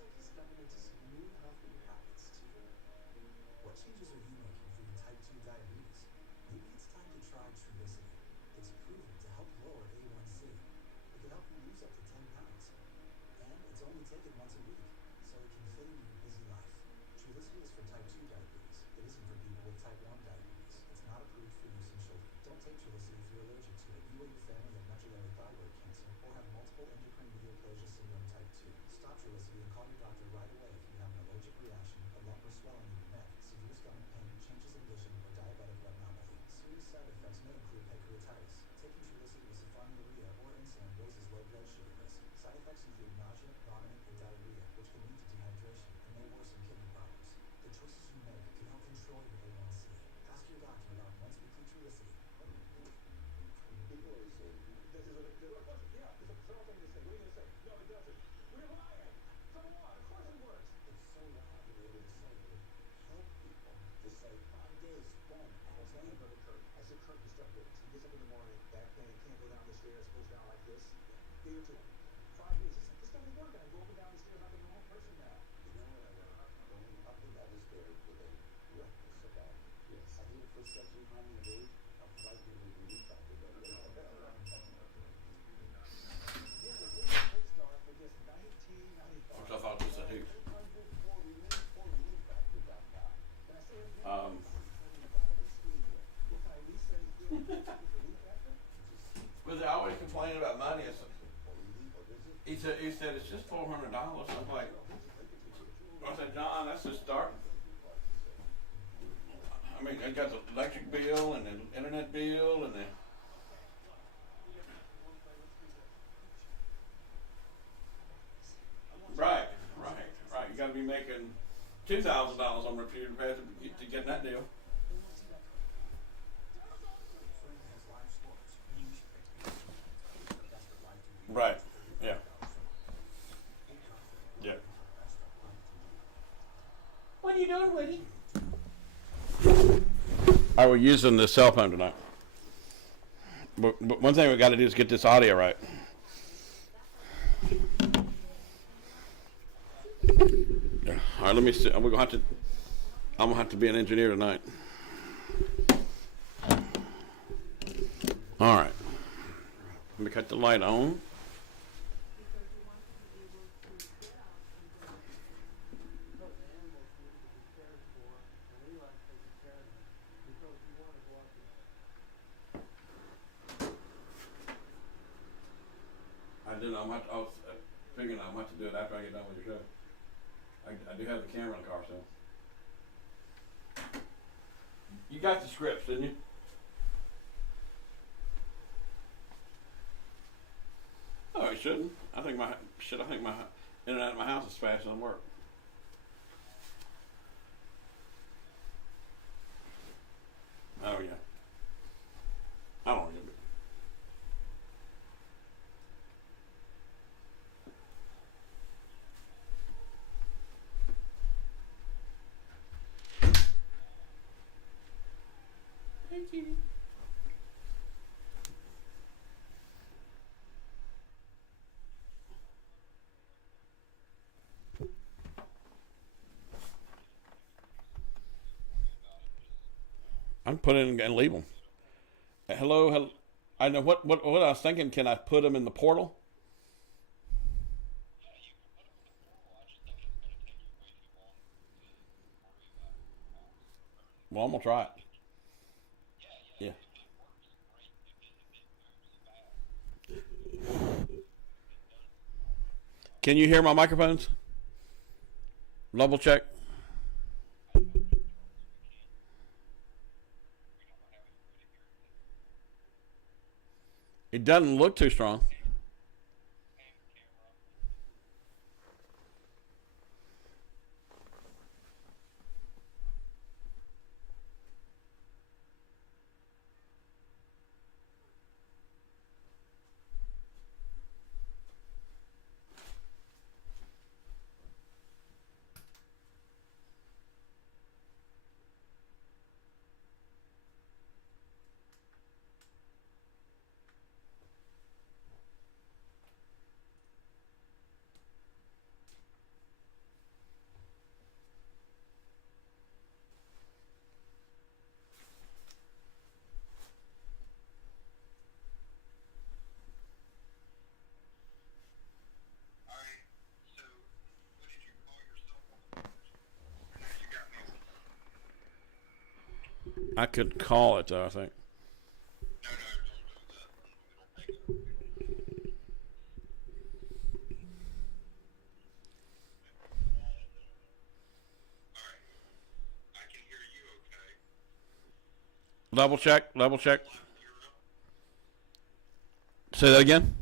like he's gotten into some new healthy habits too. What changes are you making for your type 2 diabetes? Maybe it's time to try Trulicity. It's proven to help lower A1C. It can help you lose up to 10 pounds. And it's only taken once a week, so it can fit into your busy life. Trulicity is for type 2 diabetes. It isn't for people with type 1 diabetes. It's not approved for use in children. Don't take Trulicity if you're allergic to it. You or your family have medullary thyroid cancer or have multiple endocrine neoplasia syndrome type 2. Stop Trulicity and call your doctor right away if you have an allergic reaction, a lump or swelling in your neck, severe stomach pain, changes in vision, or diabetic retinopathy. Serious side effects may include pancreatitis. Taking Trulicity with sulfonylurea or insulin raises low blood sugar risk. Side effects include nausea, vomiting, or diarrhea, which can lead to dehydration and may worsen kidney problems. The choices you make can help control your A1C. Ask your doctor about once-weekly Trulicity. People always say, yeah, there's a several things they say. What are you going to say? No, it doesn't. We're lying. So what? Of course it works. It's so loud to be able to say it. Help people to say 5 days, boom. I'll tell you, Brother Kurt. I said, Kurt, you start this. He gets up in the morning, back pain, can't go down the stairs, goes down like this. Day or two. 5 days. It's like, this doesn't work. And I go up and down the stairs like a normal person now. You know what I learned? Going up and down the stairs with a reckless abandon. Yes. I hear the footsteps behind me and rage. I'm frightened of the relief factor. Which I thought was a hoot. Um, was they always complaining about money? He said it's just $400. I'm like, I said, John, that's just starting. I mean, I got the electric bill and the internet bill and the. Right. You got to be making $2,000 on repeater to get that deal. Right. Yeah. Yeah. What are you doing, Woody? I was using the cell phone tonight. But one thing we got to do is get this audio right. All right, let me see. I'm gonna have to be an engineer tonight. All right. Let me cut the light on. I was figuring I'm going to have to do it after I get done with your show. I do have the camera in the car, so. You got the scripts, didn't you? Oh, it shouldn't. I think my internet at my house is faster than work. Oh yeah. I don't remember. Thank you. I can put it in and leave them. Hello. I know what I was thinking. Can I put them in the portal? Well, I'm gonna try it. Yeah. Can you hear my microphones? Double check. It doesn't look too strong. I could call it though. I think. No, no, don't do that. It'll make it. All right. I can hear you okay. Level check. Level check. Lavalier up. Say that again.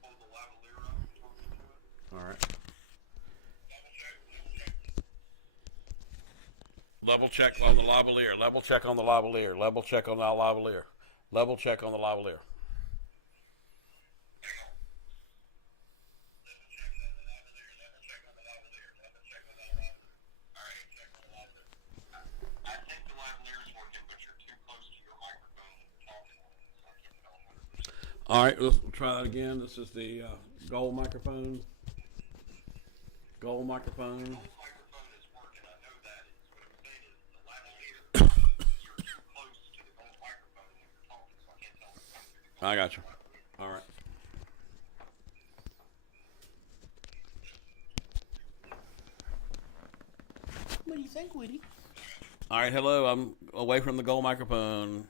Hold the lavalier up and talk into it. All right. Double check, double check. Level check on the lavalier. Level check on the lavalier. Level check on the lavalier. Level check on the lavalier. Hang on. Level check on the lavalier, level check on the lavalier, level check on the lavalier. All right, check on the lavalier. I think the lavalier is working, but you're too close to your microphone when you're talking on it, so I can't tell 100%. All right, let's try that again. This is the gold microphone. Gold microphone. The old microphone is working, I know that is. What I'm saying is the lavalier, you're too close to the old microphone when you're talking, so I can't tell if it's coming through the I got you. All right. What do you think, Woody? All right, hello. I'm away from the gold microphone.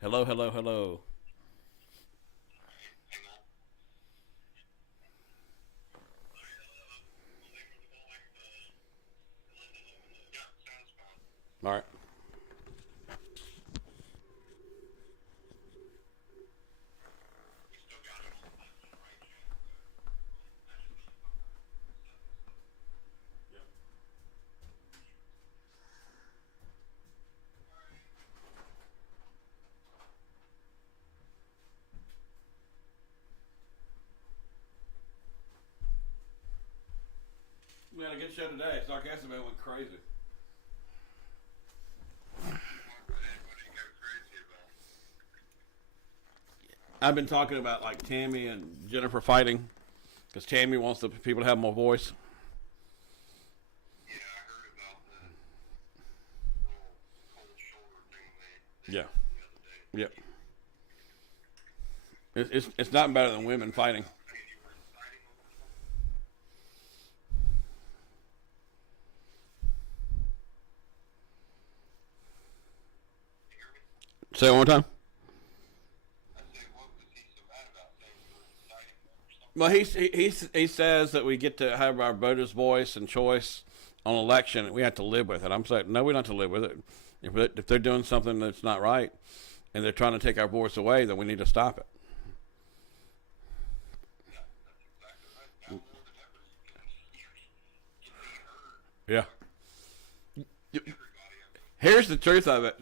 Hello, hello, hello. Hang on. Yeah, sounds fine. All right. We still got it on the right channel, though. That should be fine. Yep. We had a good show today. Sarcastic Man went crazy. What do you go crazy about? I've been talking about like Tammy and Jennifer fighting because Tammy wants the people to have more voice. Yeah, I heard about the little cold shoulder thing they Yeah. did the other day. Yep. It's not better than women fighting. And you were inciting over something? You hear me? Say it one more time. I said, what was he so mad about? Saying you were inciting over something? Well, he says that we get to have our voters' voice and choice on election. We have to live with it. I'm saying no, we don't have to live with it. If they're doing something that's not right and they're trying to take our voice away, then we need to stop it. Yeah, that's exactly right. Now more than ever, you can be heard. Yeah. Everybody, I mean. Here's the truth of it,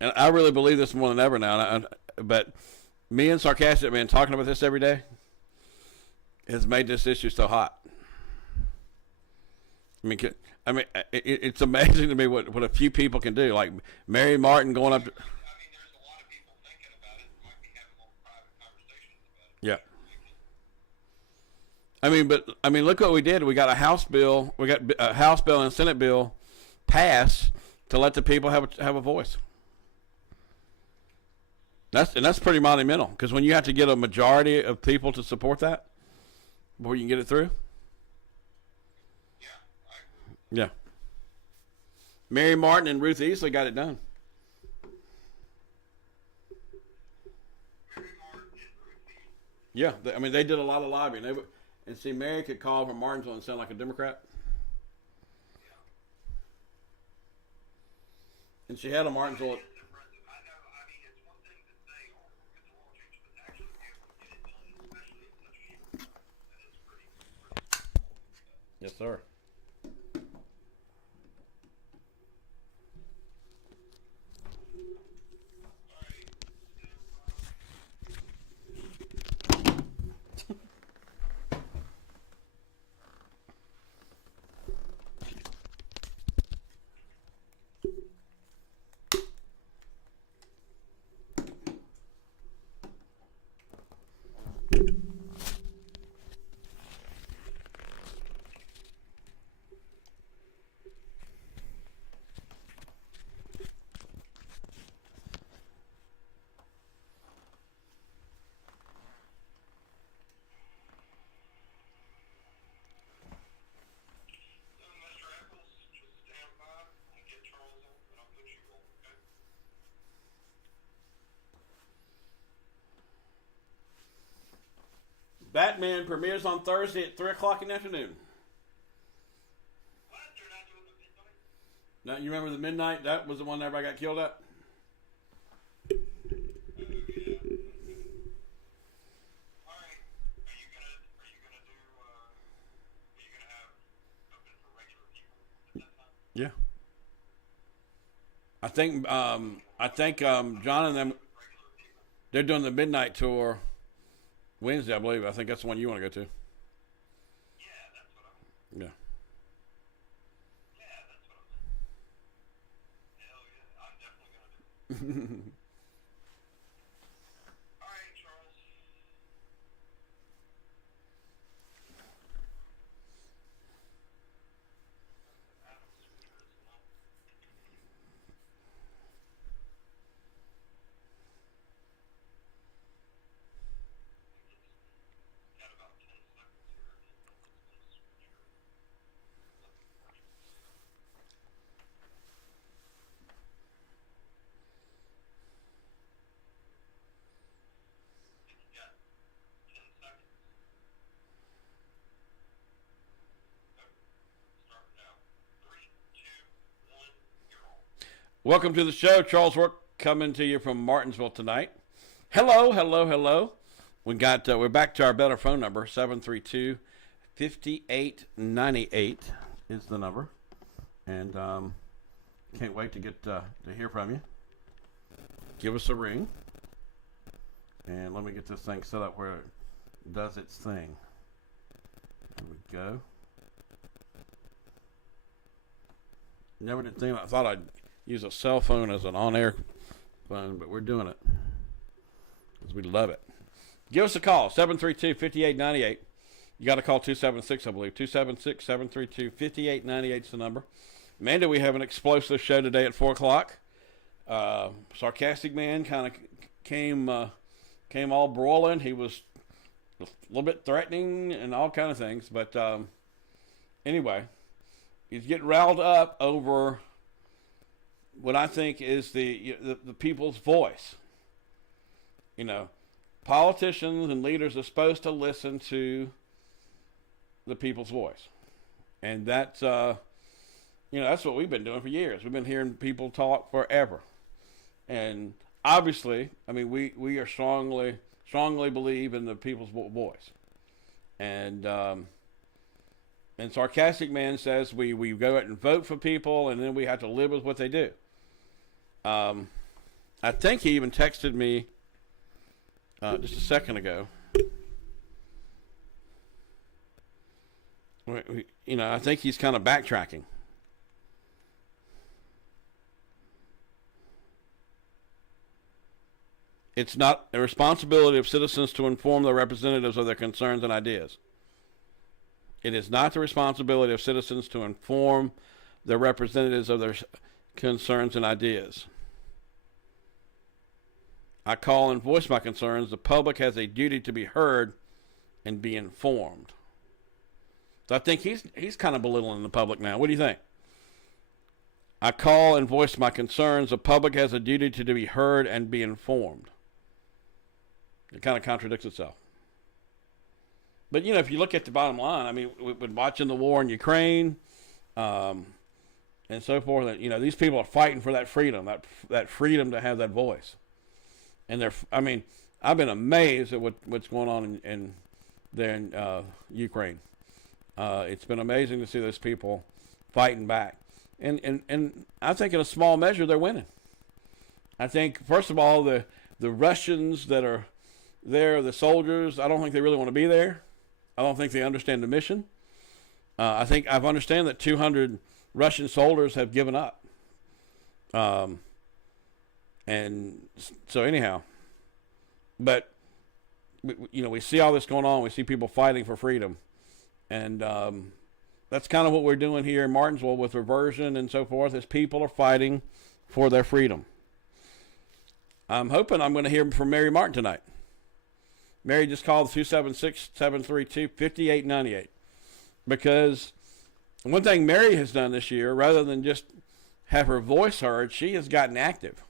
and I really believe this more than ever now. But me and Sarcastic Man talking about this every day has made this issue so hot. I mean, it's amazing to me what a few people can do. Like Mary Martin going up. I mean, there's a lot of people thinking about it and might be having little private conversations about it. Yeah. I mean, look what we did. We got a House bill. We got a House bill and a Senate bill passed to let the people have a voice. That's pretty monumental because when you have to get a majority of people to support that before you can get it through. Yeah, I agree. Yeah. Mary Martin and Ruth Easley got it done. Mary Martin and Ruth Easley. Yeah, they did a lot of lobbying. And see, Mary could call from Martinsville and sound like a Democrat. Yeah. And she had a Martinsville. It is impressive. I know, I mean, it's one thing to say, oh, we'll get the law changed, but to actually be able to get it done, especially in such a short time, that is pretty small. Yes, sir. All right, so, Batman premieres on Thursday at 3 o'clock in the afternoon. What? They're not doing the midnight? Now, you remember the midnight? That was the one everybody got killed at? Yeah. All right. Are you gonna have open for regular people at that time? Yeah. I think John and them, they're doing the midnight tour Wednesday, I believe. I think that's the one you want to go to. Yeah, that's what I'm. Yeah. Yeah, that's what I'm. Hell yeah, I'm definitely gonna do it. All right, Charles. Got about 10 seconds here. You got 10 seconds. Start now. 3, 2, 1, you're on. Welcome to the show. Charles Roark coming to you from Martinsville tonight. Hello, hello, hello. We're back to our better phone number. 732-5898 is the number. And can't wait to get to hear from you. Give us a ring. And let me get this thing set up where it does its thing. There we go. Never did think I thought I'd use a cell phone as an on-air phone, but we're doing it because we love it. Give us a call, 732-5898. You got to call 276, I believe. 276-732-5898 is the number. Amanda, we have an explosive show today at 4 o'clock. Sarcastic Man kind of came all broiling. He was a little bit threatening and all kind of things. But anyway, he's getting riled up over what I think is the people's voice. You know, politicians and leaders are supposed to listen to the people's voice. And that's, that's what we've been doing for years. We've been hearing people talk forever. And obviously, I mean, we are strongly believe in the people's voice. And Sarcastic Man says we go out and vote for people, and then we have to live with what they do. I think he even texted me just a second ago. I think he's kind of backtracking. It's not a responsibility of citizens to inform their representatives of their concerns and ideas. It is not the responsibility of citizens to inform their representatives of their concerns and ideas. I call and voice my concerns. The public has a duty to be heard and be informed. So I think he's kind of belittling the public now. What do you think? I call and voice my concerns. The public has a duty to be heard and be informed. It kind of contradicts itself. But, if you look at the bottom line, I mean, we've been watching the war in Ukraine and so forth. And, these people are fighting for that freedom, that freedom to have that voice. And I've been amazed at what's going on in Ukraine. It's been amazing to see those people fighting back. And I think in a small measure they're winning. I think, first of all, the Russians that are there, the soldiers, I don't think they really want to be there. I don't think they understand the mission. I think I've understand that 200 Russian soldiers have given up. And so anyhow, but we see all this going on. We see people fighting for freedom. And that's kind of what we're doing here in Martinsville with reversion and so forth, is people are fighting for their freedom. I'm hoping I'm going to hear from Mary Martin tonight. Mary just called 276-732-5898. Because one thing Mary has done this year, rather than just have her voice heard, she has gotten active.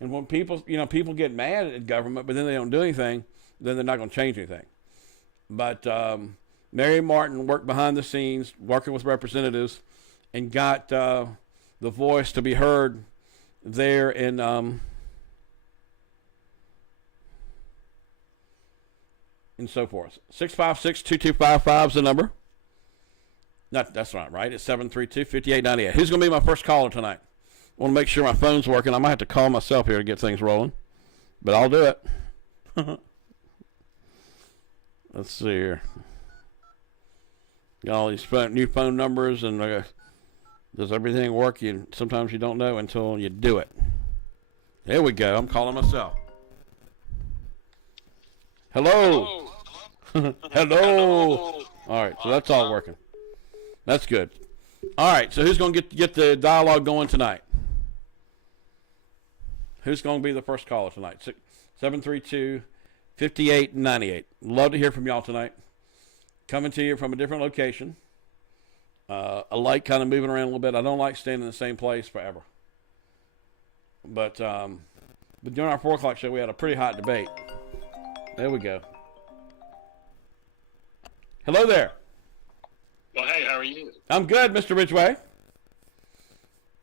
And when people get mad at government, but then they don't do anything, then they're not going to change anything. But Mary Martin worked behind the scenes, working with representatives, and got the voice to be heard there in and so forth. 656-2255 is the number. That's not right. It's 732-5898. Who's going to be my first caller tonight? I want to make sure my phone's working. I might have to call myself here to get things rolling, but I'll do it. Let's see here. Got all these new phone numbers, and does everything work? Sometimes you don't know until you do it. There we go. I'm calling myself. Hello. Hello. All right, so that's all working. That's good. All right, so who's going to get the dialogue going tonight? Who's going to be the first caller tonight? 732-5898. Love to hear from y'all tonight. Coming to you from a different location. I like kind of moving around a little bit. I don't like staying in the same place forever. But during our 4 o'clock show, we had a pretty hot debate. There we go. Hello there. Well, hey, how are you? I'm good, Mr. Ridgway.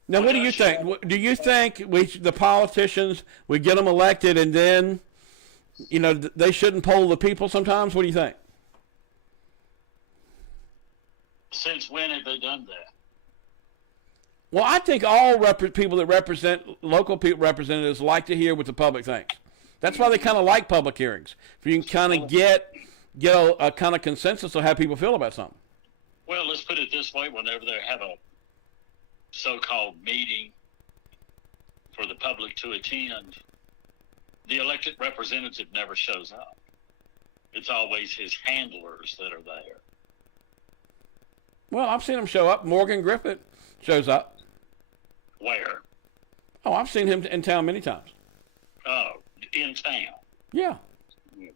Now, what do you think? Do you think the politicians, we get them elected and then, they shouldn't poll the people sometimes? What do you think? Since when have they done that? Well, I think all people that represent local representatives like to hear what the public thinks. That's why they kind of like public hearings. If you can kind of get a kind of consensus of how people feel about something. Well, let's put it this way. Whenever they have a so-called meeting for the public to attend, the elected representative never shows up. It's always his handlers that are there. Well, I've seen him show up. Morgan Griffith shows up. Where? Oh, I've seen him in town many times. Oh, in town? Yeah. Okay.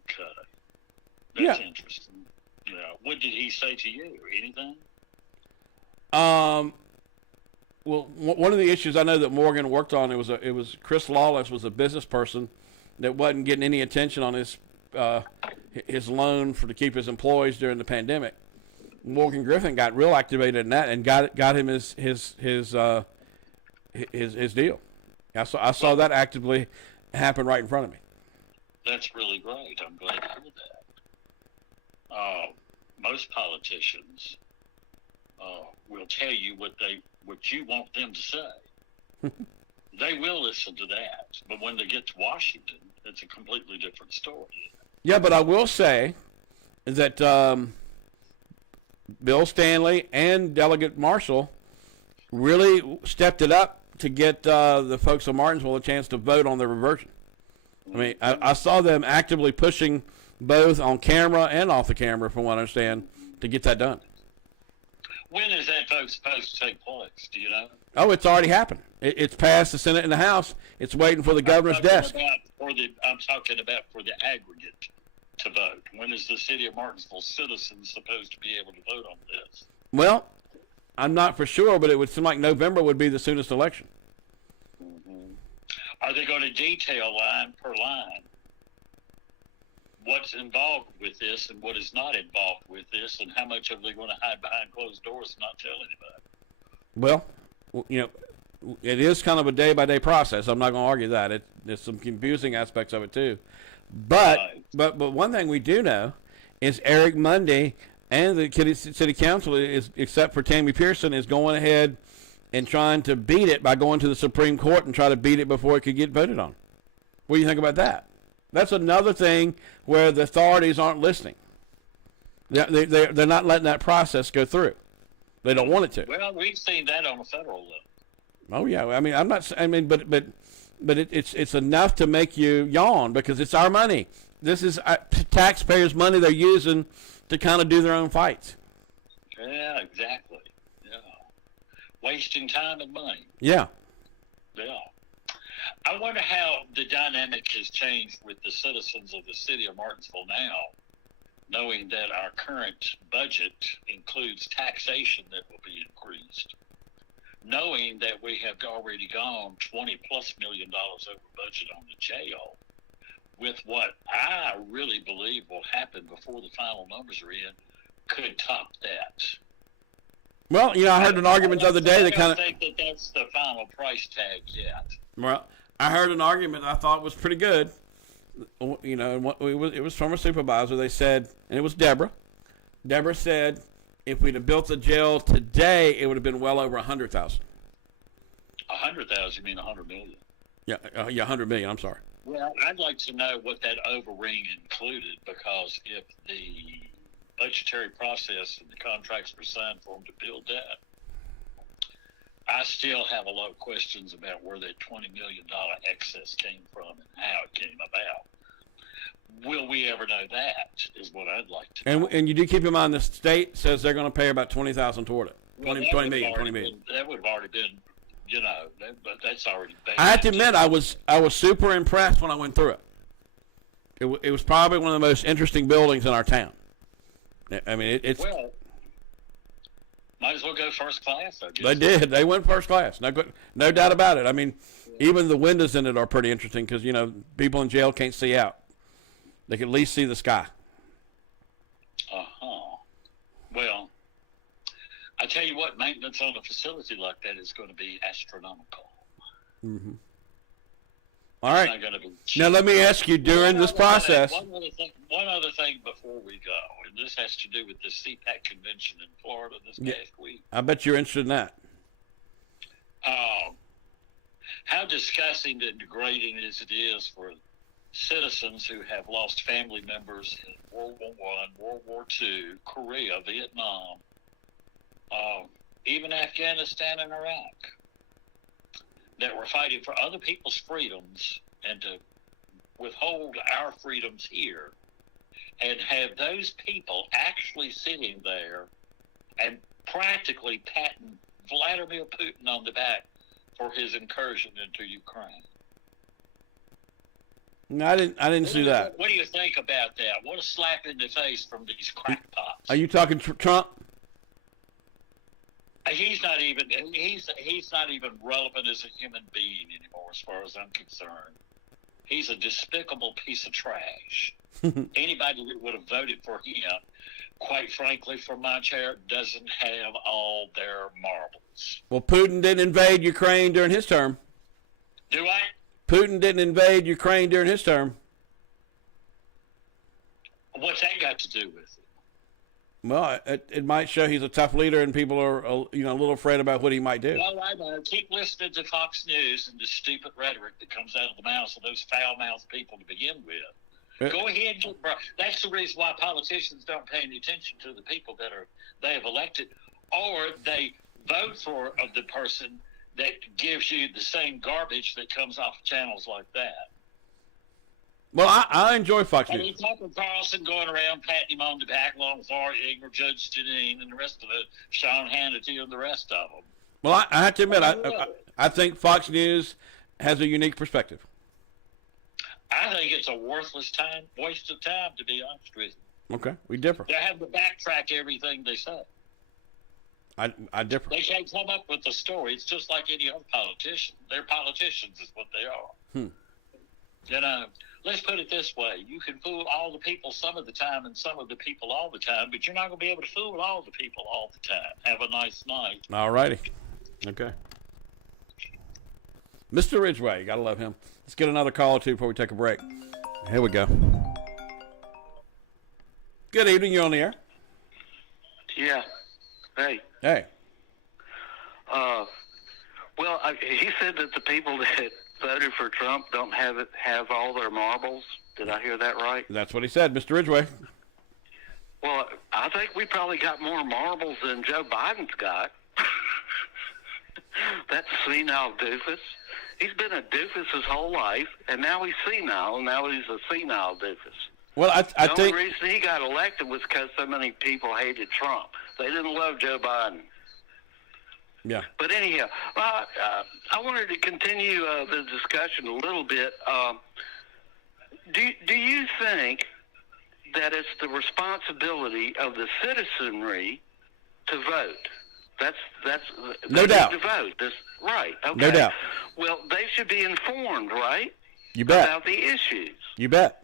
That's interesting. Yeah. What did he say to you? Anything? Well, one of the issues I know that Morgan worked on, it was Chris Lawless was a business person that wasn't getting any attention on his loan to keep his employees during the pandemic. Morgan Griffin got real activated in that and got him his deal. I saw that actively happen right in front of me. That's really great. I'm glad to hear that. Most politicians will tell you what you want them to say. They will listen to that, but when they get to Washington, it's a completely different story. Yeah, but I will say that Bill Stanley and Delegate Marshall really stepped it up to get the folks of Martinsville a chance to vote on the reversion. I mean, I saw them actively pushing both on camera and off the camera, from what I understand, to get that done. When is that vote supposed to take place? Do you know? Oh, it's already happened. It's passed the Senate and the House. It's waiting for the governor's desk. I'm talking about for the aggregate to vote. When is the city of Martinsville citizens supposed to be able to vote on this? Well, I'm not for sure, but it would seem like November would be the soonest election. Mm-hmm. Are they going to detail line per line what's involved with this and what is not involved with this, and how much are they going to hide behind closed doors and not tell anybody? Well, it is kind of a day-by-day process. I'm not going to argue that. There's some confusing aspects of it too. But one thing we do know is Eric Mundy and the city council, except for Tammy Pearson, is going ahead and trying to beat it by going to the Supreme Court and try to beat it before it could get voted on. What do you think about that? That's another thing where the authorities aren't listening. They're not letting that process go through. They don't want it to. Well, we've seen that on a federal level. Oh yeah, I mean, but it's enough to make you yawn because it's our money. This is taxpayers' money they're using to kind of do their own fights. Yeah, exactly. Yeah, wasting time and money. Yeah. Yeah. I wonder how the dynamic has changed with the citizens of the city of Martinsville now, knowing that our current budget includes taxation that will be increased, knowing that we have already gone $20+ million over budget on the jail. with what I really believe will happen before the final numbers are in, could top that. Well, I heard an argument the other day that kind of. I don't think that's the final price tag yet. Well, I heard an argument I thought was pretty good. It was from a supervisor. They said, and it was Deborah. Deborah said, if we'd have built the jail today, it would have been well over 100,000. 100,000? You mean 100 million? Yeah, 100 million. I'm sorry. Well, I'd like to know what that overring included, because if the budgetary process and the contracts were signed for them to build that, I still have a lot of questions about where that $20 million excess came from and how it came about. Will we ever know that, is what I'd like to know. And you do keep in mind the state says they're going to pay about 20,000 toward it. Well, 20 million. That would have already been, but that's already baked. I have to admit, I was super impressed when I went through it. It was probably one of the most interesting buildings in our town. I mean, it's. Well, might as well go first class, I guess. They did. They went first class. No doubt about it. I mean, even the windows in it are pretty interesting because, people in jail can't see out. They can at least see the sky. Uh-huh. Well, I tell you what, maintenance on a facility like that is going to be astronomical. Mm-hmm. All right. It's not going to be cheap. Now, let me ask you, during this process. One other thing before we go, and this has to do with the CPAC convention in Florida this past week. I bet you're interested in that. How disgusting and degrading it is for citizens who have lost family members in World War I, World War II, Korea, Vietnam, even Afghanistan and Iraq, that were fighting for other people's freedoms and to withhold our freedoms here, and have those people actually sitting there and practically patting Vladimir Putin on the back for his incursion into Ukraine. No, I didn't see that. What do you think about that? What a slap in the face from these crackpots. Are you talking Trump? He's not even relevant as a human being anymore, as far as I'm concerned. He's a despicable piece of trash. Anybody that would have voted for him, quite frankly, from my chair, doesn't have all their marbles. Well, Putin didn't invade Ukraine during his term. Do I? Putin didn't invade Ukraine during his term. What's that got to do with it? Well, it might show he's a tough leader, and people are, a little afraid about what he might do. Well, I know. Keep listening to Fox News and the stupid rhetoric that comes out of the mouths of those foul-mouthed people to begin with. Go ahead. That's the reason why politicians don't pay any attention to the people that they have elected, or they vote for the person that gives you the same garbage that comes off of channels like that. Well, I enjoy Fox News. I mean, Tucker Carlson going around patting him on the back along with Art Inger, Judge Janine, and the rest of it, Sean Hannity, and the rest of them. Well, I have to admit, I think Fox News has a unique perspective. I think it's a worthless waste of time, to be honest with you. Okay, we differ. They have to backtrack everything they say. I differ. They can't come up with a story. It's just like any other politician. They're politicians is what they are. Let's put it this way. You can fool all the people some of the time and some of the people all the time, but you're not going to be able to fool all the people all the time. Have a nice night. All righty. Okay. Mr. Ridgway, you got to love him. Let's get another call or two before we take a break. Here we go. Good evening. You're on the air. Yeah. Hey. Hey. Well, he said that the people that voted for Trump don't have all their marbles. Did I hear that right? That's what he said, Mr. Ridgway. Well, I think we probably got more marbles than Joe Biden's got. That's senile doofus. He's been a doofus his whole life, and now he's senile, and now he's a senile doofus. Well, I think the only reason he got elected was because so many people hated Trump. They didn't love Joe Biden. Yeah. But anyhow, I wanted to continue the discussion a little bit. Do you think that it's the responsibility of the citizenry to vote? That's no doubt to vote. Right. Okay. No doubt. Well, they should be informed, right? You bet. about the issues. You bet.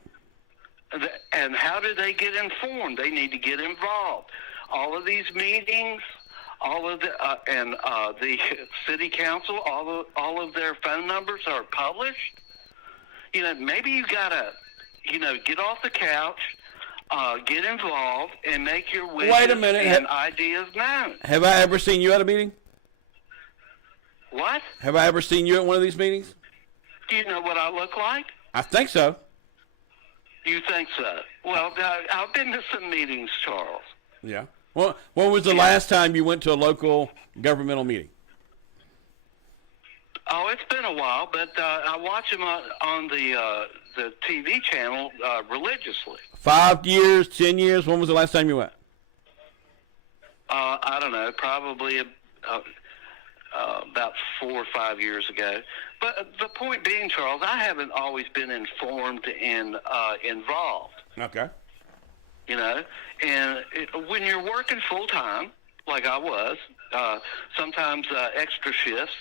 And how do they get informed? They need to get involved. All of these meetings, all of the the city council, all of their phone numbers are published. Maybe you gotta, get off the couch, get involved, and make your wishes Wait a minute. and ideas known. Have I ever seen you at a meeting? What? Have I ever seen you at one of these meetings? Do you know what I look like? I think so. You think so? Well, I've been to some meetings, Charles. Yeah. Well, when was the last time you went to a local governmental meeting? Oh, it's been a while, but I watch them on the TV channel religiously. 5 years, 10 years? When was the last time you went? I don't know, probably about 4 or 5 years ago. But the point being, Charles, I haven't always been informed and involved. Okay. And when you're working full time, like I was, sometimes extra shifts,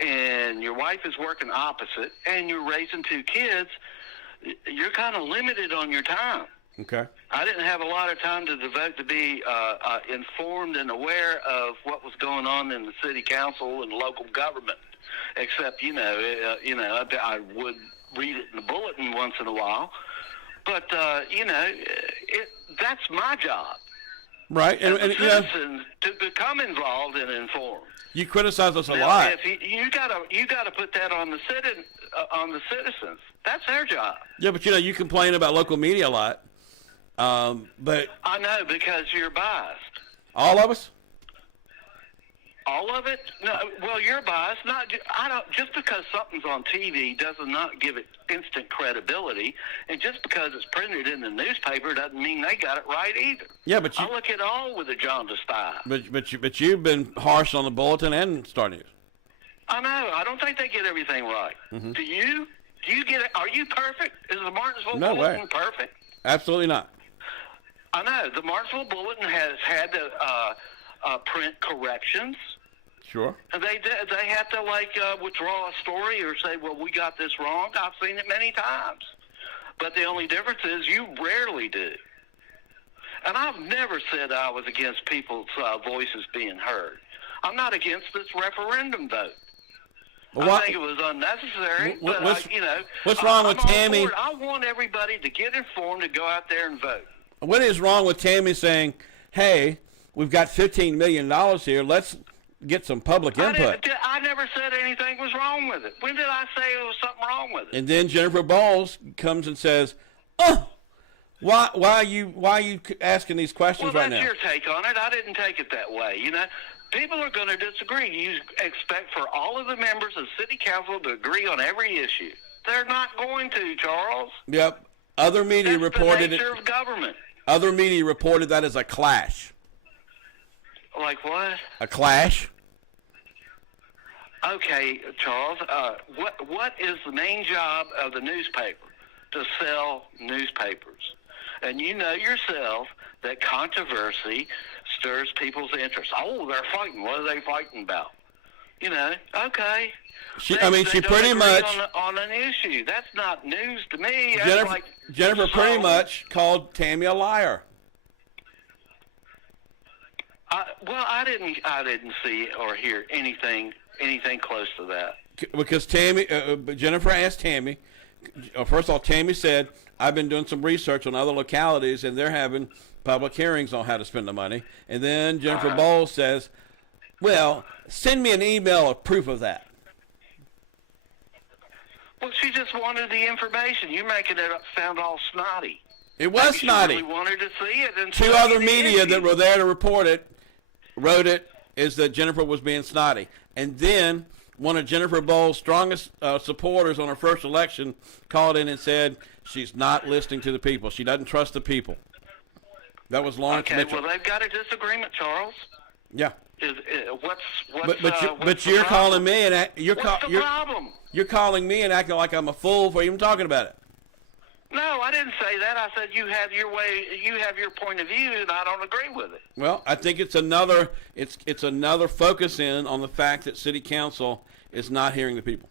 and your wife is working opposite, and you're raising 2 kids, you're kind of limited on your time. Okay. I didn't have a lot of time to devote to be informed and aware of what was going on in the city council and local government, except, I would read it in the bulletin once in a while. But, that's my job. Right. And citizens to become involved and informed. You criticize us a Now, lot. If you gotta put that on the citizens. That's their job. Yeah, but you complain about local media a lot. But I know, because you're biased. all of us? All of it? No. Well, you're biased. Just because something's on TV does not give it instant credibility, and just because it's printed in the newspaper doesn't mean they got it right either. Yeah, but I look at all with a jaundiced eye. But you've been harsh on the Bulletin and Star News. I know. I don't think they get everything right. Mm-hmm. Do you? Do you get it? Are you perfect? Is the Martinsville No Bulletin way. perfect? Absolutely not. I know. The Martinsville Bulletin has had to print corrections. Sure. And they have to withdraw a story or say, well, we got this wrong. I've seen it many times. But the only difference is you rarely do. And I've never said I was against people's voices being heard. I'm not against this referendum vote. Well, I think it was unnecessary. What's wrong with I'm all Tammy? for it. I want everybody to get informed and go out there and vote. What is wrong with Tammy saying, hey, we've got $15 million here. Let's get some public input. I never said anything was wrong with it. When did I say there was something wrong with it? And then Jennifer Bowles comes and says, why are you asking these questions right now? Well, that's your take on it. I didn't take it that way. People are going to disagree. You expect for all of the members of city council to agree on every issue. They're not going to, Charles. Yep. Other media That's reported the nature of government. Other media reported that as a clash. Like what? A clash. Okay, Charles. What is the main job of the newspaper? To sell newspapers. And you know yourself that controversy stirs people's interest. Oh, they're fighting. What are they fighting about? Okay. She don't pretty agree much on an issue. That's not news to me. Jennifer pretty much called Tammy a liar. I didn't see or hear anything close to that. Because Jennifer asked Tammy. First of all, Tammy said, I've been doing some research on other localities, and they're having public hearings on how to spend the money. And then Jennifer Bowles says, well, send me an email of proof of that. Well, she just wanted the information. You're making it sound all snotty. It was snotty. She really wanted to see it. And two other media that were there to report it wrote it is that Jennifer was being snotty. And then one of Jennifer Bowles' strongest supporters on her first election called in and said she's not listening to the people. She doesn't trust the people. That was Lawrence Mitchell. Well, they've got a disagreement, Charles. Yeah. What's you're calling me and what's the problem? You're calling me and acting like I'm a fool for even talking about it. No, I didn't say that. I said you have your way, you have your point of view, and I don't agree with it. Well, I think it's another focus in on the fact that city council is not hearing the people.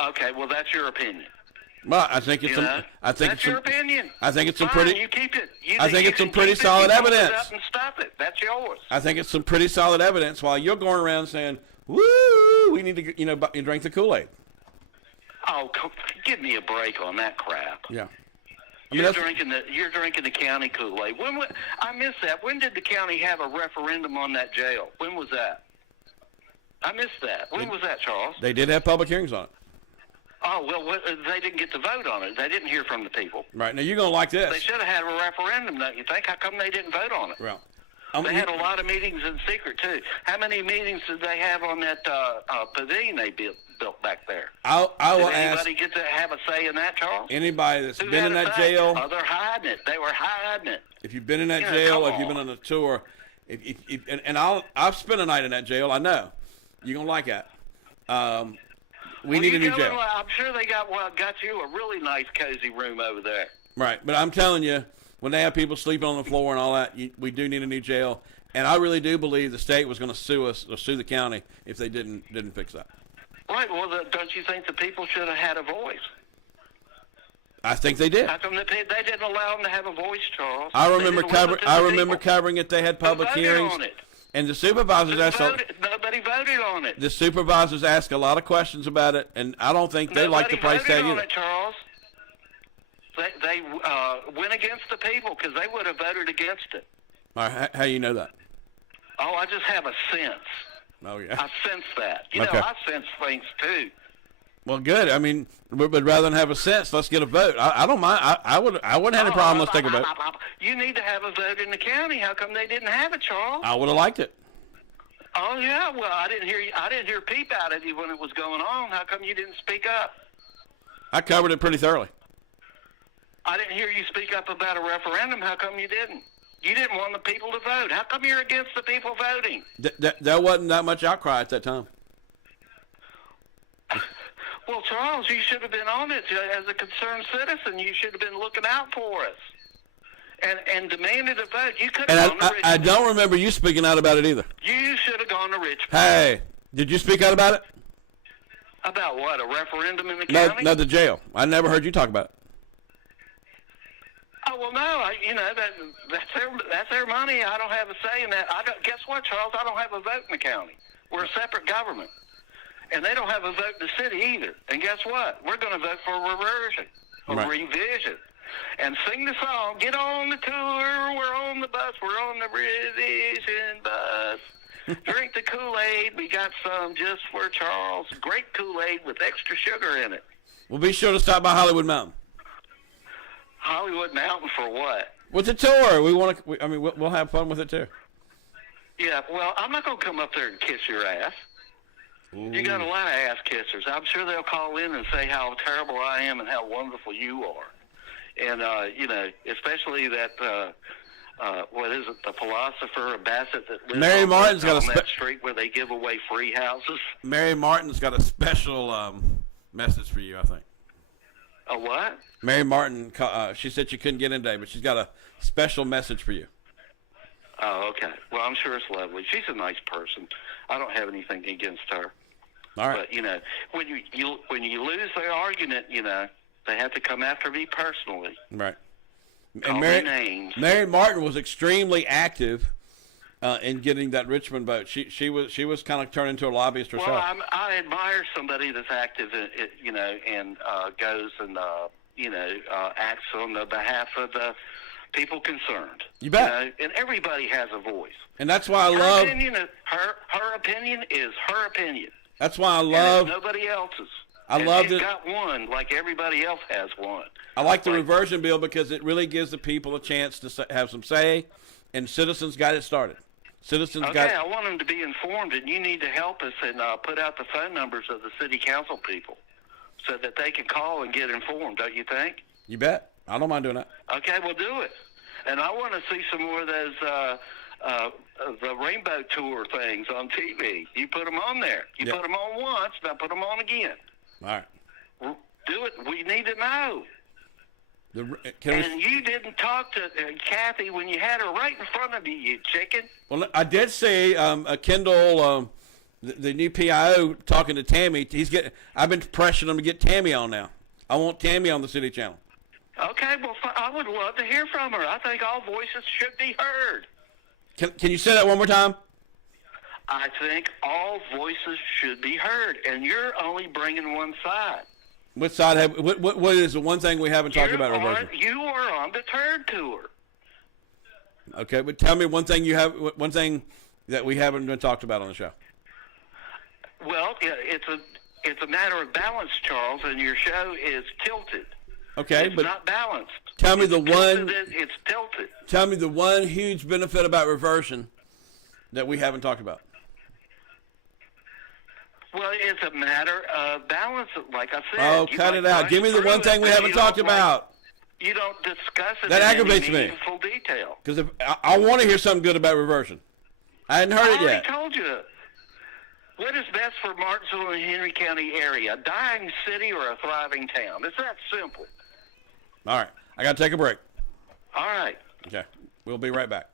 Okay, well, that's your opinion. Well, I think it's That's your opinion. I think it's some Fine, pretty. You keep it. I think it's some pretty keep it, solid you hold it evidence. up and stop it. That's yours. I think it's some pretty solid evidence. While you're going around saying, "Woo, we need to, drink the Kool-Aid." Oh, give me a break on that crap. Yeah. You're drinking the county Kool-Aid. I missed that. When did the county have a referendum on that jail? When was that? I missed that. When was that, Charles? They did have public hearings on it. Oh, well, they didn't get to vote on it. They didn't hear from the people. Right. Now, you're going to like this. They should have had a referendum, don't you think? How come they didn't vote on it? Well, they had a lot of meetings in secret, too. How many meetings did they have on that pavilion they built back there? I will Did ask anybody get to have a say in that, Charles? anybody that's Who been had in a that say? jail. Oh, they're hiding it. They were hiding it. If you've been in that Yeah, jail, come if you've been on. on a tour, I've spent a night in that jail. I know. You're going to like that. We need a new jail. I'm sure they got you a really nice, cozy room over there. Right, but I'm telling you, when they have people sleeping on the floor and all that, we do need a new jail. And I really do believe the state was going to sue us or sue the county if they didn't fix that. Right. Well, don't you think the people should have had a voice? I think they did. How come they didn't allow them to have a voice, Charles? I They remember didn't listen to the people. covering it. They had public Who voted hearings, on it? and the supervisors asked. Nobody voted on it. The supervisors asked a lot of questions about it, and I don't think they like the price tag on either. it, Charles. They went against the people because they would have voted against it. All right, how you know that? Oh, I just have a sense. Oh yeah. I sense that. Okay. I sense things too. Well, good. I mean, but rather than have a sense, let's get a vote. I don't mind. I wouldn't have any problem. Let's take a vote. You need to have a vote in the county. How come they didn't have it, Charles? I would have liked it. Oh yeah. Well, I didn't hear peep out of you when it was going on. How come you didn't speak up? I covered it pretty thoroughly. I didn't hear you speak up about a referendum. How come you didn't? You didn't want the people to vote. How come you're against the people voting? There wasn't that much outcry at that time. Well, Charles, you should have been on it as a concerned citizen. You should have been looking out for us and demanded a vote. You could have gone to Richmond. I don't remember you speaking out about it either. You should have gone to Richmond. Hey, did you speak out about it? About what? A referendum in the county? No, the jail. I never heard you talk about it. Oh well, no. That's their money. I don't have a say in that. Guess what, Charles? I don't have a vote in the county. We're a separate government, and they don't have a vote in the city either. And guess what? We're going to vote for a reversion, a revision, and sing the song. Get on the tour. We're on the bus. We're on the revision bus. Drink the Kool-Aid. We got some just for Charles. Great Kool-Aid with extra sugar in it. Well, be sure to stop by Hollywood Mountain. Hollywood Mountain for what? With the tour, we'll have fun with it too. Yeah, well, I'm not going to come up there and kiss your ass. Ooh. You got a lot of ass kissers. I'm sure they'll call in and say how terrible I am and how wonderful you are. And, especially that, what is it, the philosopher Bassett that lives Mary Martin's got on that street where they give away free houses. Mary Martin's got a special message for you, I think. A what? Mary Martin, she said she couldn't get in today, but she's got a special message for you. Oh, okay. Well, I'm sure it's lovely. She's a nice person. I don't have anything against her. All right. But, when you lose their argument, they have to come after me personally. Right. Call me names. Mary Martin was extremely active in getting that Richmond vote. She was kind of turned into a lobbyist herself. Well, I admire somebody that's active, and goes and acts on the behalf of the people concerned. You bet. And everybody has a voice. And that's why I her love opinion. Her opinion is her opinion. That's why I love. And it's nobody else's. I love she's got one like everybody else has one. I like the reversion bill because it really gives the people a chance to have some say, and citizens got it started. I want them to be informed, and you need to help us and put out the phone numbers of the city council people so that they can call and get informed, don't you think? You bet. I don't mind doing that. Okay, we'll do it. And I want to see some more of those the Rainbow Tour things on TV. You put them on there. You put them on once, now put them on again. All right. Do it. We need to know. You didn't talk to Kathy when you had her right in front of you, you chicken. Well, I did see a Kendall the new PIO talking to Tammy. I've been pressuring him to get Tammy on now. I want Tammy on the city channel. Okay, well, I would love to hear from her. I think all voices should be heard. Can you say that one more time? I think all voices should be heard, and you're only bringing one side. What side? What is the one thing we haven't talked about reversion? You are on the turd tour. Okay, but tell me one thing one thing that we haven't been talked about on the show. Well, it's a matter of balance, Charles, and your show is tilted. Okay, it's but not balanced. Tell me it's tilted. Tell me the one huge benefit about reversion that we haven't talked about. Well, it's a matter of balance, like I said. Oh, cut it out. Give me the one thing we haven't talked about. You don't discuss it that in aggravates any me. meaningful detail. Because I want to hear something good about reversion. I hadn't heard it yet. I already told you. What is best for Martinsville and Henry County area? A dying city or a thriving town? It's that simple. All right. I got to take a break. All right. Okay. We'll be right back.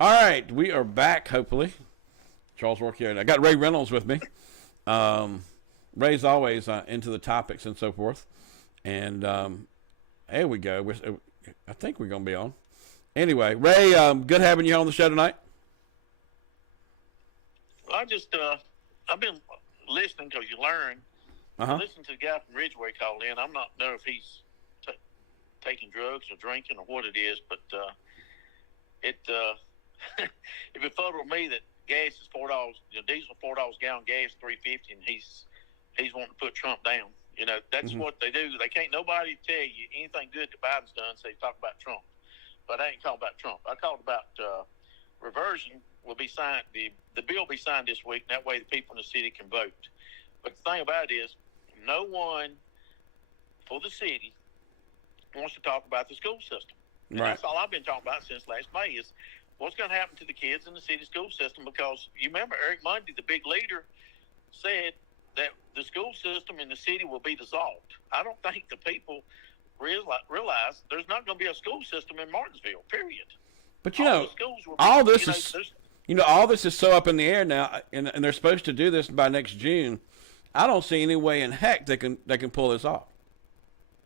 All right, we are back, hopefully. Charles Roark here. I got Ray Reynolds with me. Ray's always into the topics and so forth. And there we go. I think we're going to be on. Anyway, Ray, good having you on the show tonight. Well, I've been listening because you learn. Uh-huh. Listen to the guy from Ridgeway called in. I'm not know if he's taking drugs or drinking or what it is, but it befuddled me that gas is $4. Diesel $4 a gallon, gas $3.50, and he's wanting to put Trump down. That's what they do. They can't nobody tell you anything good that Biden's done. So they talk about Trump, but I ain't called about Trump. I called about reversion will be signed. The bill will be signed this week, and that way the people in the city can vote. But the thing about it is, no one for the city wants to talk about the school system. And Right. that's all I've been talking about since last May is what's going to happen to the kids in the city school system, because you remember Eric Mundy, the big leader, said that the school system in the city will be dissolved. I don't think the people realize there's not going to be a school system in Martinsville, period. But all this is so up in the air now, and they're supposed to do this by next June. I don't see any way in heck they can pull this off.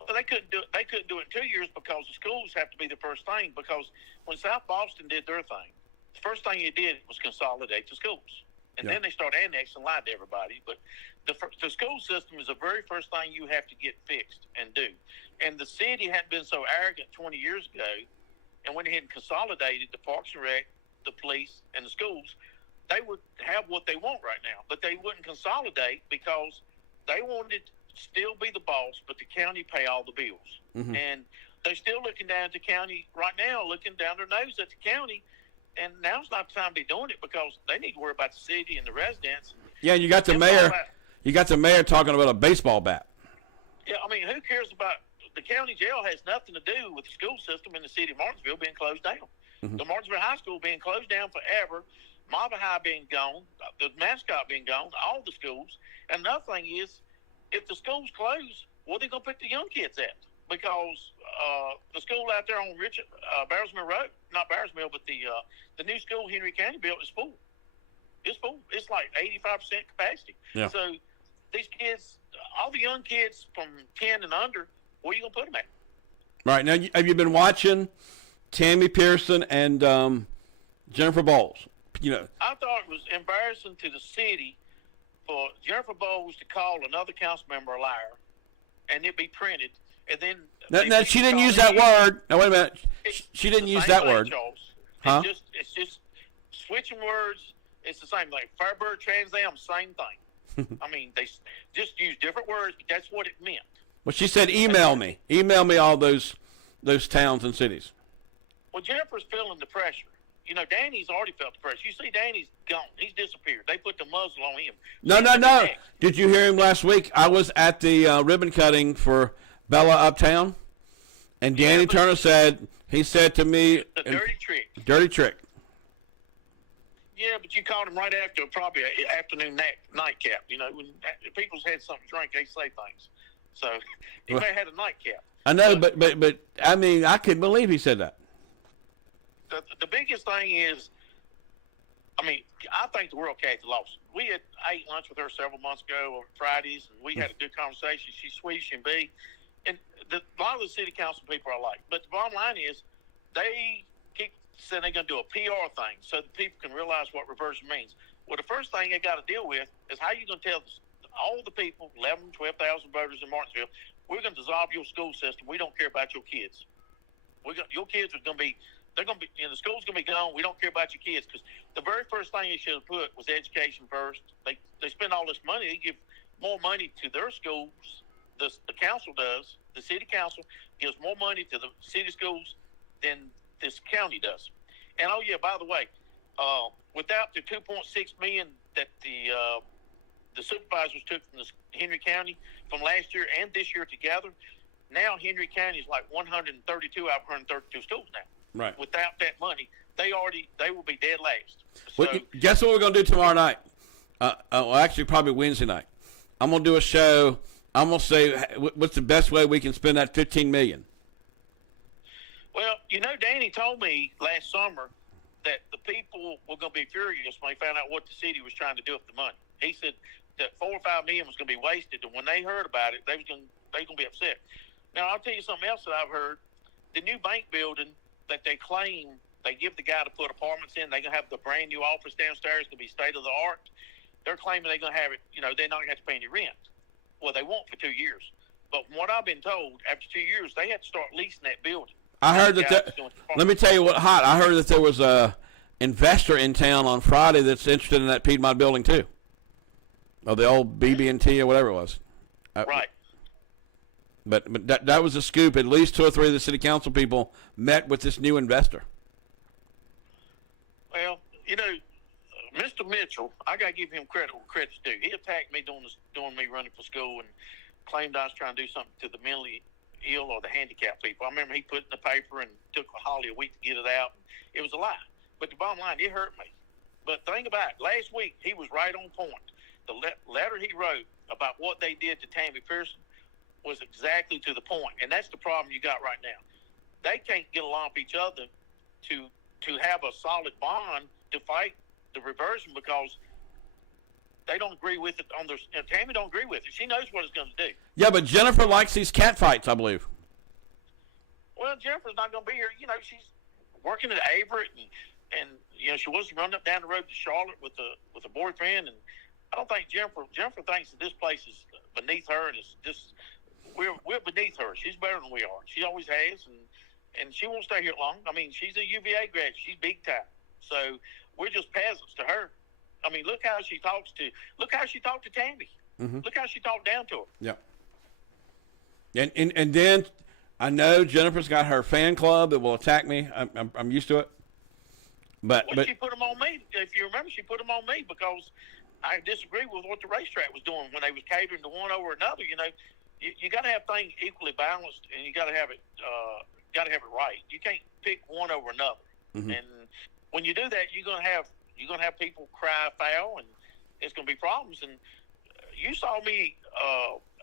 Well, they couldn't do it. They couldn't do it in 2 years because the schools have to be the first thing. Because when South Boston did their thing, the first thing they did was consolidate the schools, and then they started annexing and lied to everybody. But the school system is the very first thing you have to get fixed and do. And the city hadn't been so arrogant 20 years ago, and went ahead and consolidated the Parks and Rec, the police, and the schools. They would have what they want right now, but they wouldn't consolidate because they wanted to still be the boss, but the county pay all the bills. Mm-hmm. And they're still looking down at the county right now, looking down their nose at the county. And now's not the time to be doing it because they need to worry about the city and the residents. Yeah, you got the mayor. You got the mayor talking about a baseball bat. Yeah, I mean, who cares about the county jail? Has nothing to do with the school system in the city of Martinsville being closed down. Mm-hmm. The Martinsville High School being closed down forever, Mava High being gone, the mascot being gone, all the schools. And another thing is, if the schools close, where are they going to put the young kids at? Because the school out there on Barrows Mill Road, not Barrows Mill, but the new school Henry County built is full. It's full. It's like 85% capacity. Yeah. So these kids, all the young kids from 10 and under, where are you going to put them at? Right. Now, have you been watching Tammy Pearson and Jennifer Bowles? I thought it was embarrassing to the city for Jennifer Bowles to call another council member a liar, and it be printed, and then No, she didn't use that word. No, wait a minute. She didn't use that word. Charles. Huh? It's just switching words. It's the same thing. Firebird, Trans Am, same thing. I mean, they just use different words, but that's what it meant. Well, she said, email me all those towns and cities. Well, Jennifer's feeling the pressure. Danny's already felt the pressure. You see, Danny's gone. He's disappeared. They put the muzzle on him. No. Did you hear him last week? I was at the ribbon cutting for Bella Uptown, and Danny Turner said to me, the dirty trick. Dirty trick. Yeah, but you called him right after probably an afternoon nightcap. When people's had something to drink, they say things. So he may have had a nightcap. I know, but I mean, I couldn't believe he said that. The biggest thing is, I think the World Kathy lost. We had ate lunch with her several months ago on Fridays, and we had a good conversation. She's sweet as she can be. And a lot of the city council people are like. But the bottom line is, they keep saying they're going to do a PR thing so that people can realize what reversion means. Well, the first thing they got to deal with is how you going to tell all the people, 11,000, 12,000 voters in Martinsville, we're going to dissolve your school system. We don't care about your kids. Your kids are going to be... They're going to be, the school's going to be gone. We don't care about your kids, because the very first thing they should have put was education first. They spend all this money. They give more money to their schools. The council does. The city council gives more money to the city schools than this county does. And by the way, without the $2.6 million that the supervisors took from the Henry County from last year and this year together, now Henry County is like 132 out of 132 schools now. Right. Without that money, they will be dead last. So, guess what we're going to do tomorrow night? Actually, probably Wednesday night. I'm going to do a show. I'm going to say, what's the best way we can spend that $15 million? Well, Danny told me last summer that the people were going to be furious when they found out what the city was trying to do with the money. He said that $4 or $5 million was going to be wasted, and when they heard about it, they were going to be upset. Now, I'll tell you something else that I've heard. The new bank building that they claim they give the guy to put apartments in, they're going to have the brand new office downstairs, going to be state of the art. They're claiming they're going to have it, they're not going to have to pay any rent. Well, they won't for 2 years. But from what I've been told, after 2 years, they had to start leasing that building. I heard that. Let me tell you what hot. I heard that there was a investor in town on Friday that's interested in that Piedmont building too. Or the old BB&T or whatever it was. Right. But that was a scoop. At least 2 or 3 of the city council people met with this new investor. Well, Mr. Mitchell, I got to give him credit where credit's due. He attacked me during me running for school and claimed I was trying to do something to the mentally ill or the handicapped people. I remember he put it in the paper and took Holly a week to get it out. It was a lie. But the bottom line, it hurt me. But think about it. Last week, he was right on point. The letter he wrote about what they did to Tammy Pearson was exactly to the point. And that's the problem you got right now. They can't get along with each other to have a solid bond to fight the reversion because they don't agree with it on their. Tammy don't agree with it. She knows what it's going to do. Yeah, but Jennifer likes these cat fights, I believe. Well, Jennifer's not going to be here. She's working at Averett, and she was running up down the road to Charlotte with a boyfriend, and I don't think Jennifer thinks that this place is beneath her, and it's just we're beneath her. She's better than we are. She always has, and she won't stay here long. I mean, she's a UVA graduate. She's big time. So we're just peasants to her. I mean, look how she talked to Tammy. Mm-hmm. Look how she talked down to her. Yeah. And then I know Jennifer's got her fan club that will attack me. I'm used to it. But she put them on me. If you remember, she put them on me because I disagree with what the racetrack was doing when they was catering to one over another. You got to have things equally balanced, and you got to have it. Got to have it right. You can't pick one over another. Mm-hmm. And when you do that, you're gonna have people cry foul, and it's gonna be problems. And you saw me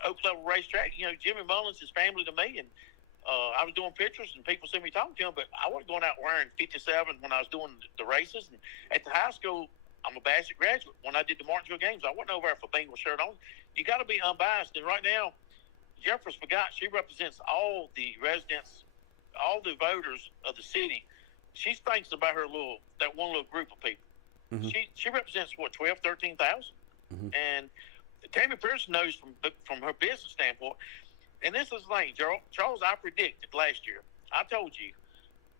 Oak Level Racetrack. Jimmy Mullins is family to me, and I was doing pictures, and people see me talking to him. But I wasn't going out wearing 57 when I was doing the races. And at the high school, I'm a Bassett graduate. When I did the Martinsville games, I wasn't over there for Bengal shirt on. You got to be unbiased. And right now, Jennifer's forgot she represents all the residents, all the voters of the city. She thinks about that one little group of people. Mm-hmm. She represents 13,000, mm-hmm. And Tammy Pearson knows from her business standpoint. And this is the thing, Charles. I predicted last year. I told you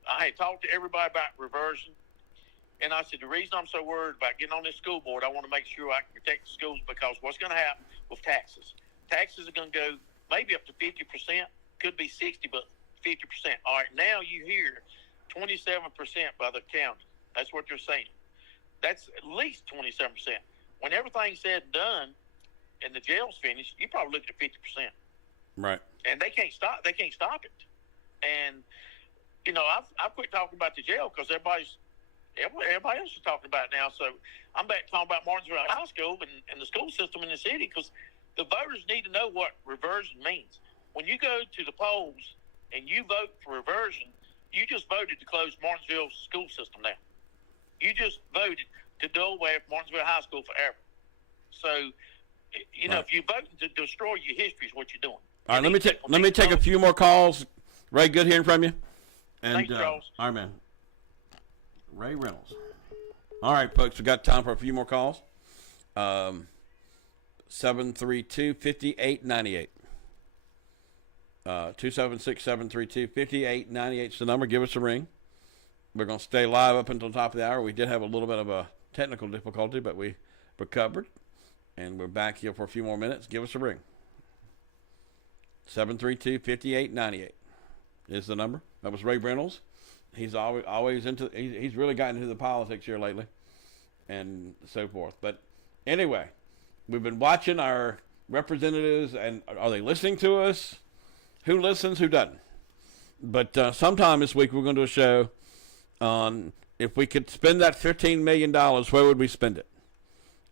I had talked to everybody about reversion, and I said the reason I'm so worried about getting on this school board, I want to make sure I can protect the schools because what's going to happen with taxes? Taxes are going to go maybe up to 50%, could be 60, but 50%. All right, now you hear 27% by the county. That's what they're saying. That's at least 27%. When everything's said and done and the jail's finished, you probably look at 50%. Right. And they can't stop it. And, I've quit talking about the jail because everybody else is talking about it now. So I'm back talking about Martinsville High School and the school system in the city because the voters need to know what reversion means. When you go to the polls and you vote for reversion, you just voted to close Martinsville's school system down. You just voted to do away with Martinsville High School forever. So, right. If you vote to destroy your history is what you're doing. All right, let me take a few more calls. Ray, good hearing from you. And, thanks, Charles. All right, man. Ray Reynolds. All right, folks, we got time for a few more calls. 732-5898. 276-732-5898 is the number. Give us a ring. We're going to stay live up until the top of the hour. We did have a little bit of a technical difficulty, but we recovered, and we're back here for a few more minutes. Give us a ring. 732-5898 is the number. That was Ray Reynolds. He's always into. He's really gotten into the politics here lately, and so forth. But anyway, we've been watching our representatives, and are they listening to us? Who listens? Who doesn't? But sometime this week we're going to do a show on if we could spend that $15 million, where would we spend it?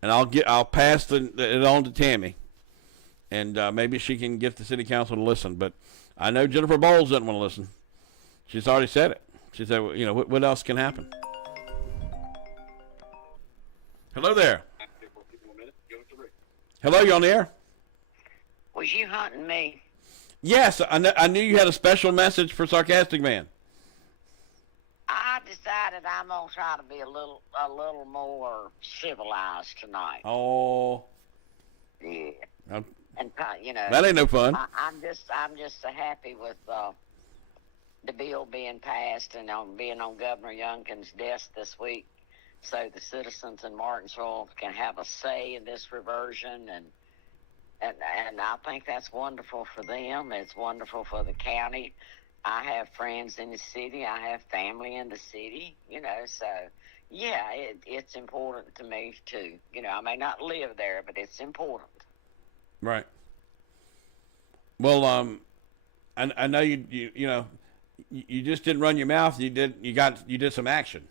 And I'll pass it on to Tammy, and maybe she can get the city council to listen. But I know Jennifer Bowles doesn't want to listen. She's already said it. She said, what else can happen? Hello there. Hello, you on the air? Was you hunting me? Yes, I knew you had a special message for Sarcastic Man. I decided I'm gonna try to be a little more civilized tonight. Oh. Yeah. I'm, And you know, that ain't no fun. I'm just so happy with the bill being passed and being on Governor Youngkin's desk this week, so the citizens in Martinsville can have a say in this reversion, and I think that's wonderful for them. It's wonderful for the county. I have friends in the city. I have family in the city. You know, so yeah, it's important to me too. You know, I may not live there, but it's important. Right. Well, I know you know, you just didn't run your mouth. You did some action.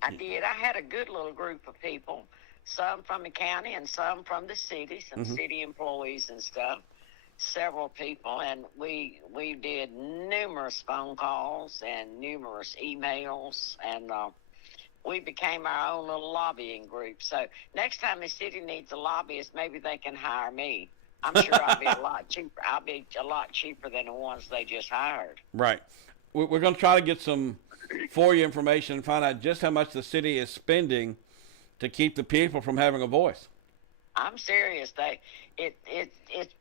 I did. I had a good little group of people, some from the county and some from the city, some city employees and stuff, several people, and we did numerous phone calls and numerous emails, and we became our own little lobbying group. So next time the city needs a lobbyist, maybe they can hire me. I'm sure I'll be a lot cheaper. I'll be a lot cheaper than the ones they just hired. Right. We're going to try to get some for you information and find out just how much the city is spending to keep the people from having a voice. I'm serious. It's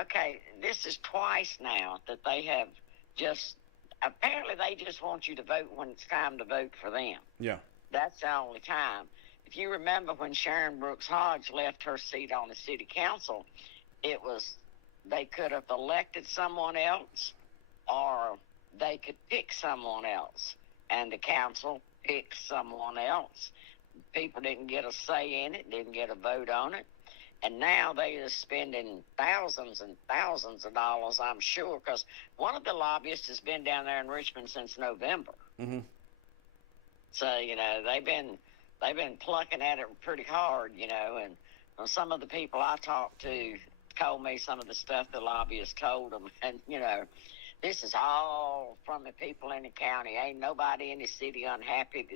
okay. This is twice now that they have just. Apparently, they just want you to vote when it's time to vote for them. Yeah. That's the only time. If you remember when Sharon Brooks Hodge left her seat on the city council, it was they could have elected someone else, or they could pick someone else, and the council picked someone else. People didn't get a say in it, didn't get a vote on it, and now they are spending thousands and thousands of dollars, I'm sure, because one of the lobbyists has been down there in Richmond since November. Mm-hmm. So, you know, they've been plucking at it pretty hard, you know, and some of the people I talked to told me some of the stuff the lobbyists told them, and, you know, this is all from the people in the county. Ain't nobody in the city unhappy.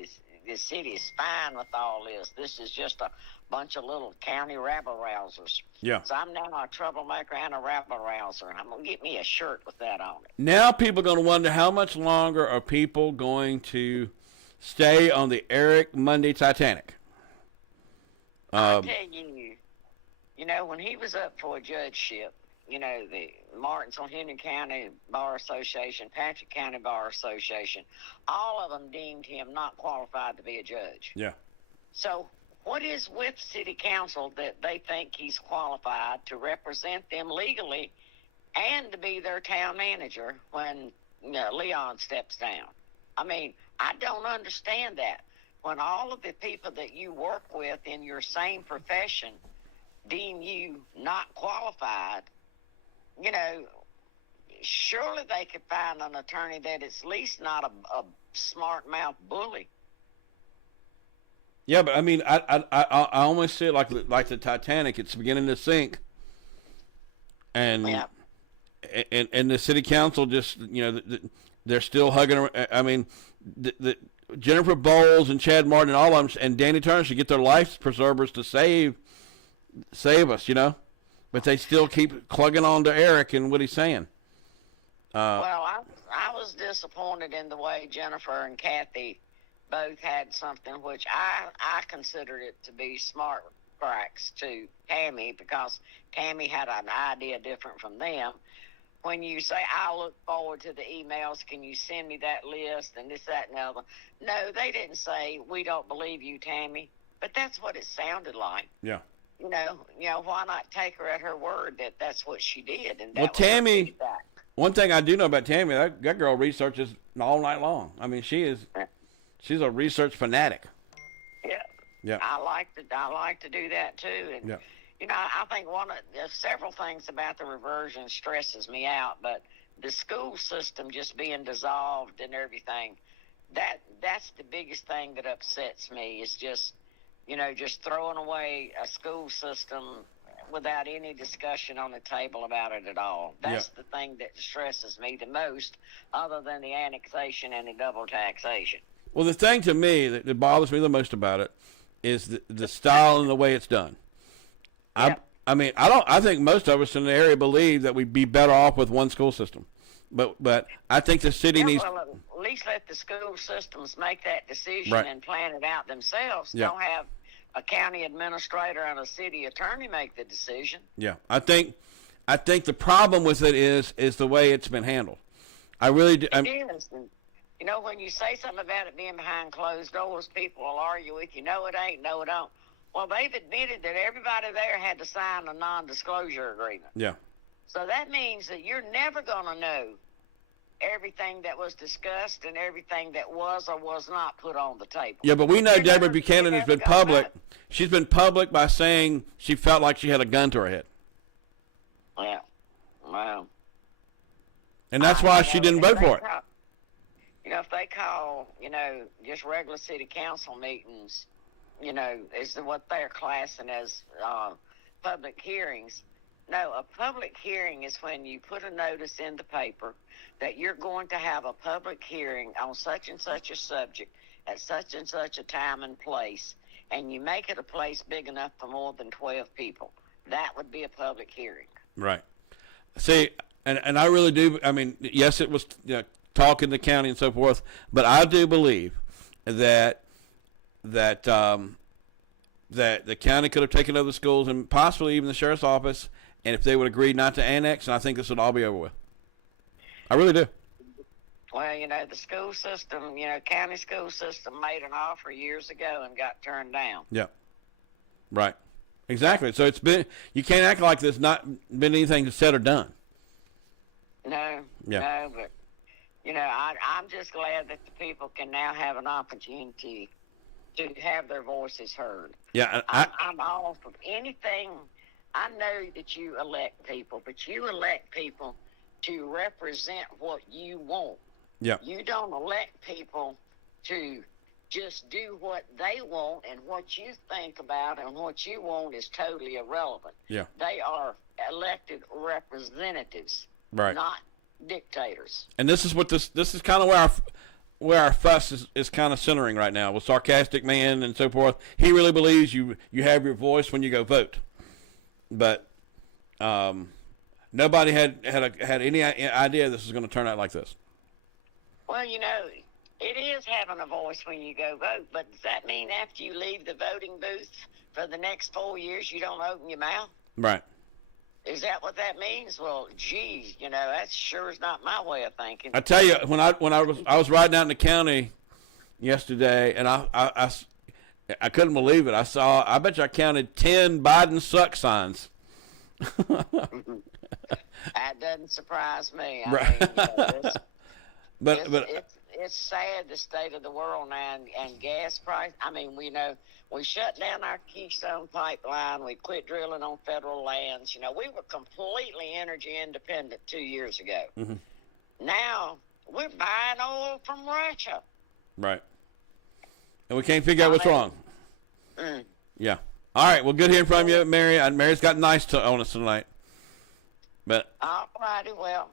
This city is fine with all this. This is just a bunch of little county rabble-rousers. Yeah. So I'm now a troublemaker and a rabble-rouser. I'm going to get me a shirt with that on it. Now people are going to wonder how much longer are people going to stay on the Eric Mundy Titanic. I tell you, you know, when he was up for a judgeship, you know, the Martinsville, Henry County Bar Association, Patrick County Bar Association, all of them deemed him not qualified to be a judge. Yeah. So what is with city council that they think he's qualified to represent them legally and to be their town manager when Leon steps down? I mean, I don't understand that. When all of the people that you work with in your same profession deem you not qualified, you know, surely they could find an attorney that is at least not a smart-mouth bully. Yeah, but I mean, I almost see it like the Titanic. It's beginning to sink, and Yeah. and the city council just, you know, they're still hugging. I mean, the Jennifer Bowles and Chad Martin and all of them and Danny Turner should get their life preservers to save us, you know, but they still keep clugging on to Eric and what he's saying. Well, I was disappointed in the way Jennifer and Kathy both had something which I considered it to be smart cracks to Tammy, because Tammy had an idea different from them. When you say, I look forward to the emails, can you send me that list and this, that, and the other? No, they didn't say, we don't believe you, Tammy. But that's what it sounded like. Yeah. You know, why not take her at her word that that's what she did? And that Well, was her Tammy, feedback. one thing I do know about Tammy, that girl researches all night long. I mean, she's a research fanatic. Yeah. Yeah. I like to do that too. And Yeah. you know, I think there's several things about the reversion stresses me out, but the school system just being dissolved and everything, that's the biggest thing that upsets me. Is just, you know, just throwing away a school system without any discussion on the table about it at all. That's the thing that stresses me the most, other than the annexation and the double taxation. Well, the thing to me that bothers me the most about it is the style and the way it's done. Yep. I think most of us in the area believe that we'd be better off with one school system, but I think the city needs. Well, at least let the school systems make that decision Right. and plan it out themselves. Yeah. Don't have a county administrator and a city attorney make the decision. Yeah, I think the problem with it is the way it's been handled. I really do. It is. And, you know, when you say something about it being behind closed doors, people will argue with you. No, it ain't. No, it don't. Well, they've admitted that everybody there had to sign a non-disclosure agreement. Yeah. So that means that you're never going to know everything that was discussed and everything that was or was not put on the table. Yeah, but we know You're Deborah never- Buchanan you're has been never gonna public. know. She's been public by saying she felt like she had a gun to her head, Yeah. Well. and that's why she didn't vote for it. You know, if they call, you know, just regular city council meetings, you know, is what they're classing as public hearings. No, a public hearing is when you put a notice in the paper that you're going to have a public hearing on such and such a subject at such and such a time and place, and you make it a place big enough for more than 12 people. That would be a public hearing. Right. See, and I really do. I mean, yes, it was talk in the county and so forth, but I do believe that the county could have taken over the schools and possibly even the sheriff's office, and if they would agree not to annex, and I think this would all be over with. I really do. Well, you know, the school system, you know, county school system made an offer years ago and got turned down. Yeah. Right. Exactly. So it's been, you can't act like there's not been anything said or done. No, Yeah. no, but, you know, I'm just glad that the people can now have an opportunity to have their voices heard. Yeah. I'm all for anything. I know that you elect people, but you elect people to represent what you want. Yeah. You don't elect people to just do what they want, and what you think about and what you want is totally irrelevant. Yeah. They are elected representatives, Right. not dictators. And this is what this is kind of where our fuss is kind of centering right now with Sarcastic Man and so forth. He really believes you have your voice when you go vote, but nobody had any idea this was going to turn out like this. Well, you know, it is having a voice when you go vote, but does that mean after you leave the voting booth for the next 4 years you don't open your mouth? Right. Is that what that means? Well, geez, you know, that sure is not my way of thinking. I tell you, when I was riding out in the county yesterday, and I couldn't believe it. I bet you I counted 10 Biden suck signs. That doesn't surprise me. I Right. mean, you know, But it's sad, the state of the world now, and gas price. I mean, we shut down our Keystone pipeline. We quit drilling on federal lands. You know, we were completely energy independent 2 years ago. Mm-hmm. Now we're buying oil from Russia. right. And we can't figure out what's wrong. Mm. Yeah. All right. Well, good hearing from you, Mary. Mary's got nice on us tonight. But All righty, well,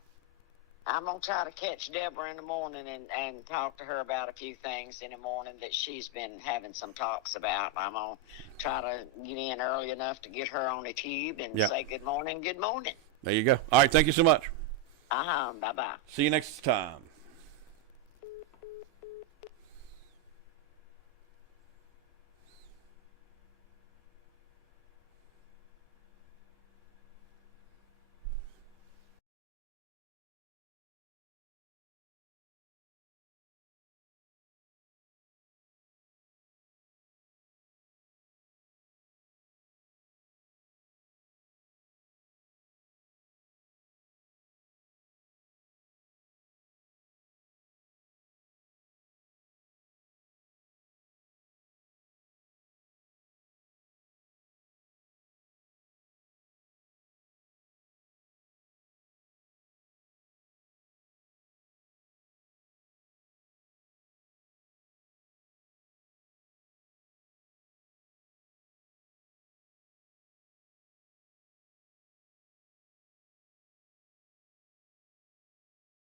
I'm going to try to catch Deborah in the morning and talk to her about a few things in the morning that she's been having some talks about. I'm going to try to get in early enough to get her on the tube and say good morning, good morning. there you go. All right. Thank you so much. Bye-bye. See you next time.